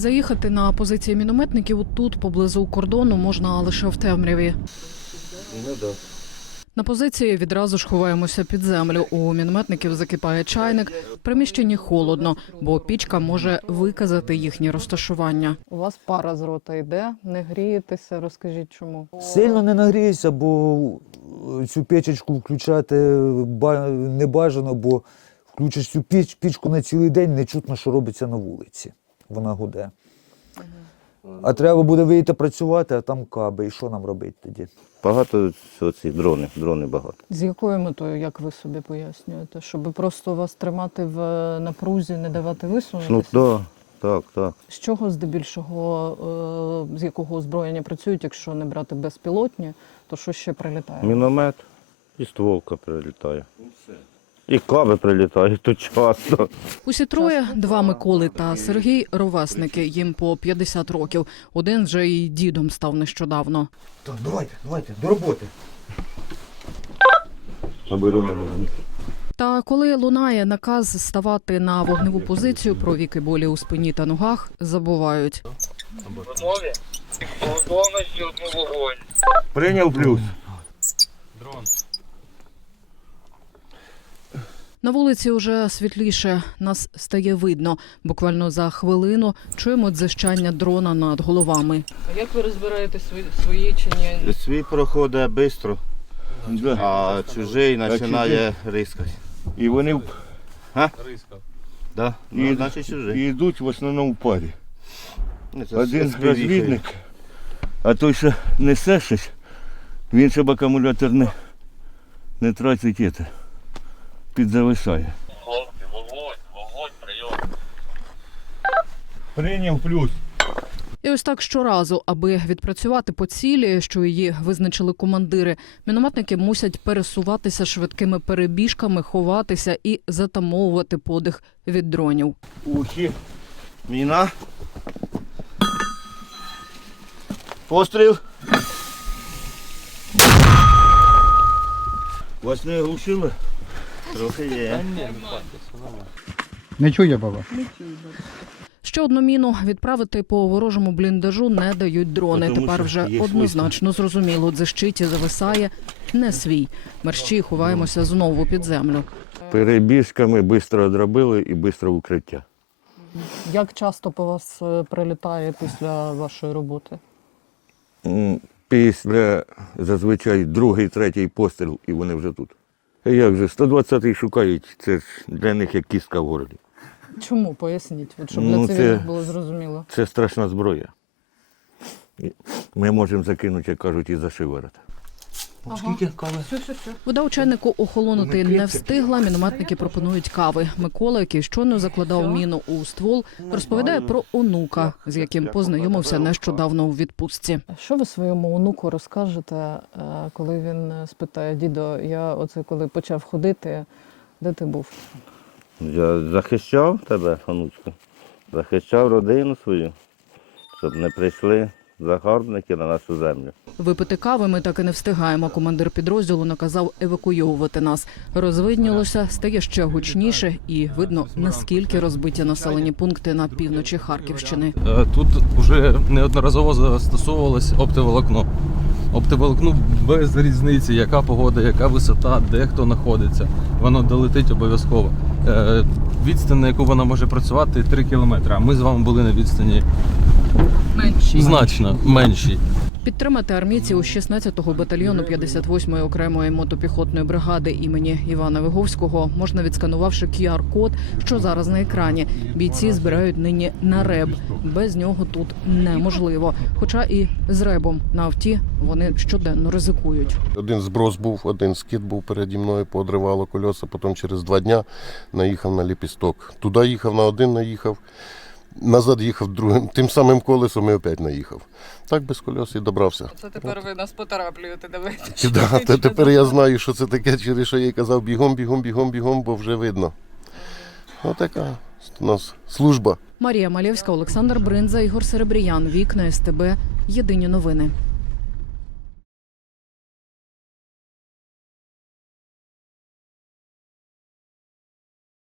Заїхати на позиції мінометників тут, поблизу кордону, можна лише в темряві. Ну да. На позиції відразу ж ховаємося під землю. У мінометників закипає чайник. В приміщенні холодно, бо пічка може виказати їхнє розташування. У вас пара з рота йде, не грієтеся. Розкажіть, чому Сильно не нагрійся, бо цю печечку включати ба- не бажано, бо включиш цю піч, пічку на цілий день, не чутно, що робиться на вулиці. Вона гуде. А треба буде вийти працювати, а там каби. І що нам робити тоді? Багато оці дрони, дрони багато. з якою метою, як ви собі пояснюєте, щоб просто вас тримати в напрузі, не давати висунутися? Ну так, так, так. З чого здебільшого е, з якого озброєння працюють, якщо не брати безпілотні, то що ще прилітає? Міномет і стволка прилітає. І каби прилітають тут часто. Усі троє два Миколи та Сергій ровесники. Їм по 50 років. Один вже і дідом став нещодавно. Так, давайте, давайте, до роботи. Та коли лунає наказ ставати на вогневу позицію про віки болі у спині та ногах, забувають. Готові? Готовності одну вогонь. Прийняв плюс. На вулиці уже світліше. Нас стає видно. Буквально за хвилину чуємо дзищання дрона над головами. А як ви розбираєте свої, свої чи ні? Свій проходить швидко, а чужий починає рискати. І вони в- Да? І- Ну, значить чужий. і йдуть в основному в парі. Це Один розвідник, а той, що несе щось, він щоб акумулятор не, не тратить, це, підзависає. Хлопці, вогонь, вогонь, прийом. Прийняв плюс. І ось так щоразу, аби відпрацювати по цілі, що її визначили командири, мінометники мусять пересуватися швидкими перебіжками, ховатися і затамовувати подих від дронів. Ухи. Міна. Постріл. Вас не глушили? Трохи є. Не чує баба. Ще одну міну відправити по ворожому бліндажу не дають дрони. Тому Тепер що вже є однозначно зрозуміло, дзищить і зависає не свій. Мерщі ховаємося знову під землю. Перебіжками швидко одробили і швидко в укриття. Як часто по вас е, прилітає після вашої роботи? М, Після зазвичай другий, третій постріл, і вони вже тут. Як же, 120-й шукають, це ж для них як кістка в горлі. Чому поясніть, от щоб Ну, для це- цивільних було зрозуміло? Це страшна зброя. І Ми можемо закинути, як кажуть, і за шиворот. Скільки кави? Вода у чайнику охолонути не встигла. Мінометники пропонують кави. Микола, який щойно закладав міну у ствол, розповідає про онука, з яким познайомився нещодавно у відпустці. Що ви своєму онуку розкажете, е, коли він спитає дідо? Я оце коли почав ходити, де ти був? Я захищав тебе, онучка. Захищав родину свою, щоб не прийшли загарбники на нашу землю. Випити кави ми так і не встигаємо. Командир підрозділу наказав евакуйовувати нас. Розвиднілося, стає ще гучніше, і видно наскільки розбиті населені пункти на півночі Харківщини. Е, Тут вже неодноразово застосовувалось оптоволокно. Оптоволокно без різниці, яка погода, яка висота, де хто знаходиться. Воно долетить обов'язково. Е, Відстань, на яку вона може працювати, 3 кілометри. А ми з вами були на відстані менші. значно меншій. Підтримати армійців 16-го батальйону 58-ї окремої мотопіхотної бригади імені Івана Виговського можна відсканувавши QR-код, що зараз на екрані. Бійці збирають нині на реб. Без нього тут неможливо. Хоча і з ребом на авті вони щоденно ризикують. Один зброс був, один скид був переді мною, поодривало кольоса, потім через два дня наїхав на ліпісток. Туди їхав на один наїхав, назад їхав другим, тим самим колесом і опять наїхав. Так без кольос і добрався. Це тепер ви нас потраплюєте. Давайте да, то тепер я знаю, що це таке, через що я їй казав бігом, бігом, бігом, бігом, бо вже видно. Отака у нас служба. Марія Малєвська, Олександр Бринза, Ігор Серебріян. Вікна СТБ. Єдині новини.